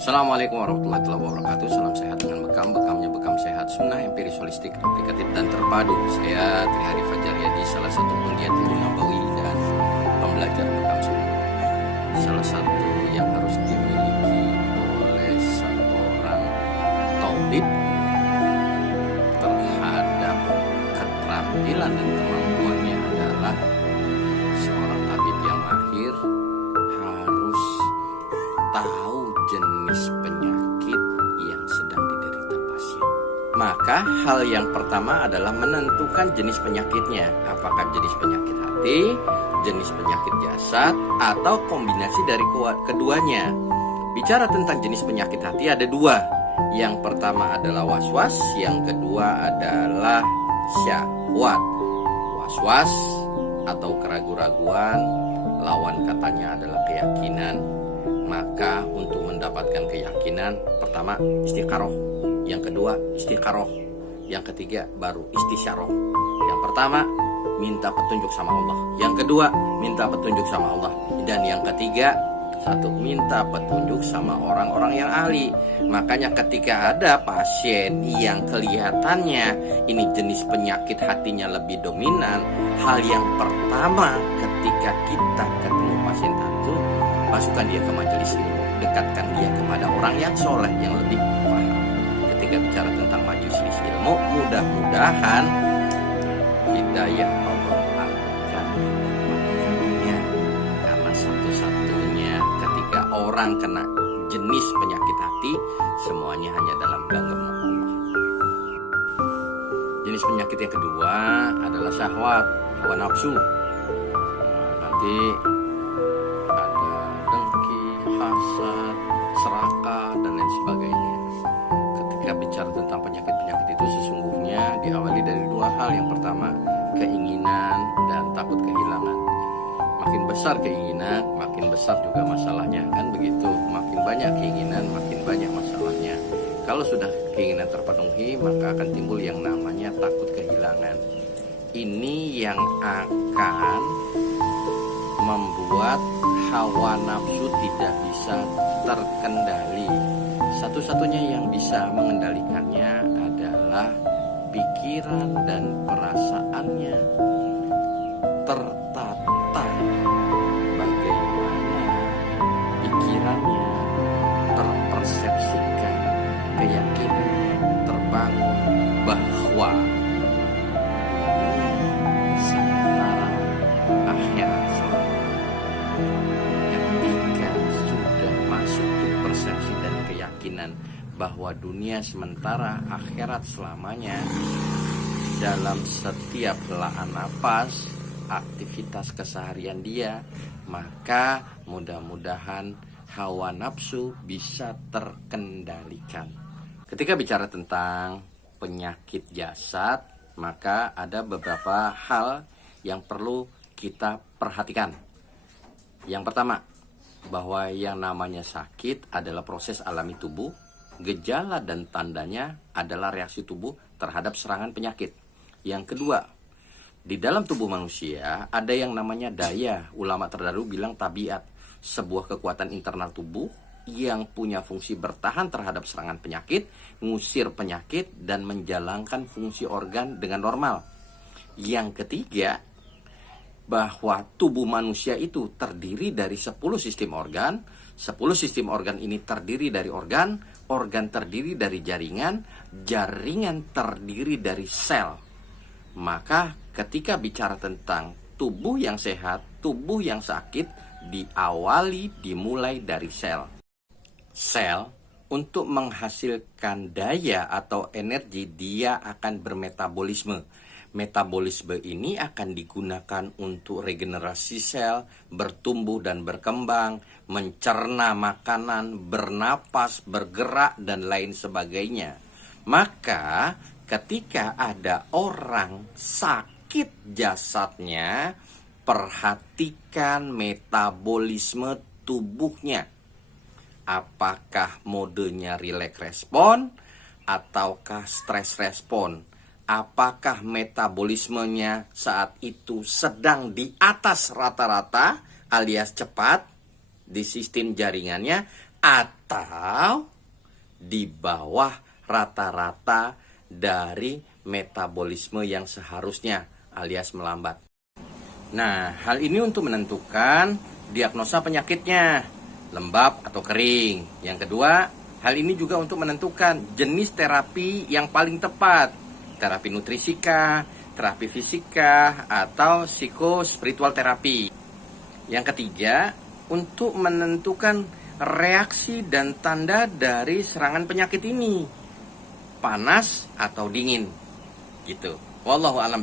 Assalamualaikum warahmatullahi wabarakatuh. Salam sehat dengan bekam. Bekamnya bekam sehat, sunnah, empiris, holistik, aplikatif, dan terpadu. Saya Trihari Fajar Yadi, salah satu penggiat ilmu nabawi dan pembelajar bekam sehat. Salah satu yang harus dimiliki oleh seorang tabib terhadap keterampilan dan kemampuannya adalah seorang tabib yang mahir harus tahu jenis penyakit yang sedang diderita pasien. Maka hal yang pertama adalah menentukan jenis penyakitnya. Apakah jenis penyakit hati, jenis penyakit jasad, atau kombinasi dari keduanya. Bicara tentang jenis penyakit hati ada dua. Yang pertama adalah was-was, yang kedua adalah syahwat. Was-was atau keraguan-raguan, lawan katanya adalah keyakinan. Maka untuk mendapatkan keyakinan, pertama istiqaroh, yang kedua istiqaroh, yang ketiga baru istisyaroh. Yang pertama minta petunjuk sama Allah, yang kedua minta petunjuk sama Allah, dan yang ketiga minta petunjuk sama orang-orang yang ahli. Makanya ketika ada pasien yang kelihatannya ini jenis penyakit hatinya lebih dominan, hal yang pertama ketika kita ketemu pasien itu, masukkan dia ke majelis ilmu, dekatkan dia kepada orang yang soleh, yang lebih paham. Ketika bicara tentang majelis ilmu, mudah-mudahan hidayah Allah akan mendapatkannya. Karena satu-satunya ketika orang kena jenis penyakit hati, semuanya hanya dalam genggaman Allah. Jenis penyakit yang kedua adalah syahwat, hawa nafsu. Nanti hasad, serakah, dan lain sebagainya. Ketika bicara tentang penyakit-penyakit itu sesungguhnya diawali dari dua hal. Yang pertama, keinginan dan takut kehilangan. Makin besar keinginan, makin besar juga masalahnya, kan begitu. Makin banyak keinginan, makin banyak masalahnya. Kalau sudah keinginan terpenuhi, maka akan timbul yang namanya takut kehilangan. Ini yang akan membuat hawa nafsu tidak bisa terkendali. Satu-satunya yang bisa mengendalikannya adalah pikiran dan perasaannya tertata. Bagaimana pikirannya terpersepsikan, keyakinannya terbangun bahwa sementara akhirat persepsi dan keyakinan bahwa dunia sementara, akhirat selamanya. Dalam setiap helaan napas, aktivitas keseharian dia, maka mudah-mudahan hawa nafsu bisa terkendalikan. Ketika bicara tentang penyakit jasad, maka ada beberapa hal yang perlu kita perhatikan. Yang pertama, bahwa yang namanya sakit adalah proses alami tubuh. Gejala dan tandanya adalah reaksi tubuh terhadap serangan penyakit. Yang kedua, di dalam tubuh manusia ada yang namanya daya. Ulama terdahulu bilang tabiat, sebuah kekuatan internal tubuh yang punya fungsi bertahan terhadap serangan penyakit, ngusir penyakit, dan menjalankan fungsi organ dengan normal. Yang ketiga, bahwa tubuh manusia itu terdiri dari 10 sistem organ. 10 sistem organ ini terdiri dari organ terdiri dari jaringan terdiri dari sel. Maka ketika bicara tentang tubuh yang sehat, tubuh yang sakit, dimulai dari sel. Sel untuk menghasilkan daya atau energi, dia akan bermetabolisme. Metabolisme ini akan digunakan untuk regenerasi sel, bertumbuh dan berkembang, mencerna makanan, bernapas, bergerak, dan lain sebagainya. Maka ketika ada orang sakit jasadnya, perhatikan metabolisme tubuhnya. Apakah modenya relax respon ataukah stress respon? Apakah metabolismenya saat itu sedang di atas rata-rata alias cepat di sistem jaringannya, atau di bawah rata-rata dari metabolisme yang seharusnya alias melambat. Nah, hal ini untuk menentukan diagnosa penyakitnya, lembab atau kering. Yang kedua, hal ini juga untuk menentukan jenis terapi yang paling tepat, terapi nutrisika, terapi fisika, atau psikospiritual terapi. Yang ketiga, untuk menentukan reaksi dan tanda dari serangan penyakit ini, panas atau dingin, gitu. Wallahu a'lam.